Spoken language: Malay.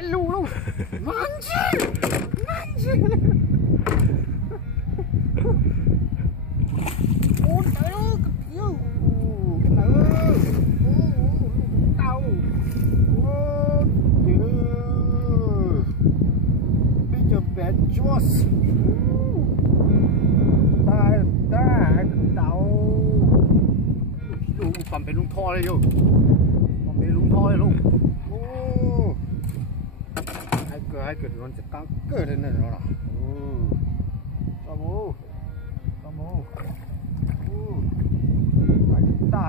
Belu lu. Mancing. Mancing. Oh, tahu kecil. Tahu. Oh, dear. Big bad juice. Tahu. Lu ปั่นเป็นลุงท่อเลยอยู่ปั่นเป็นลุงท่อเลยลุงโอ้ให้เกิดมันจะกังเกิดเลยเนี่ยเหรอโอ้ตะมูโอ้ไอ้ตา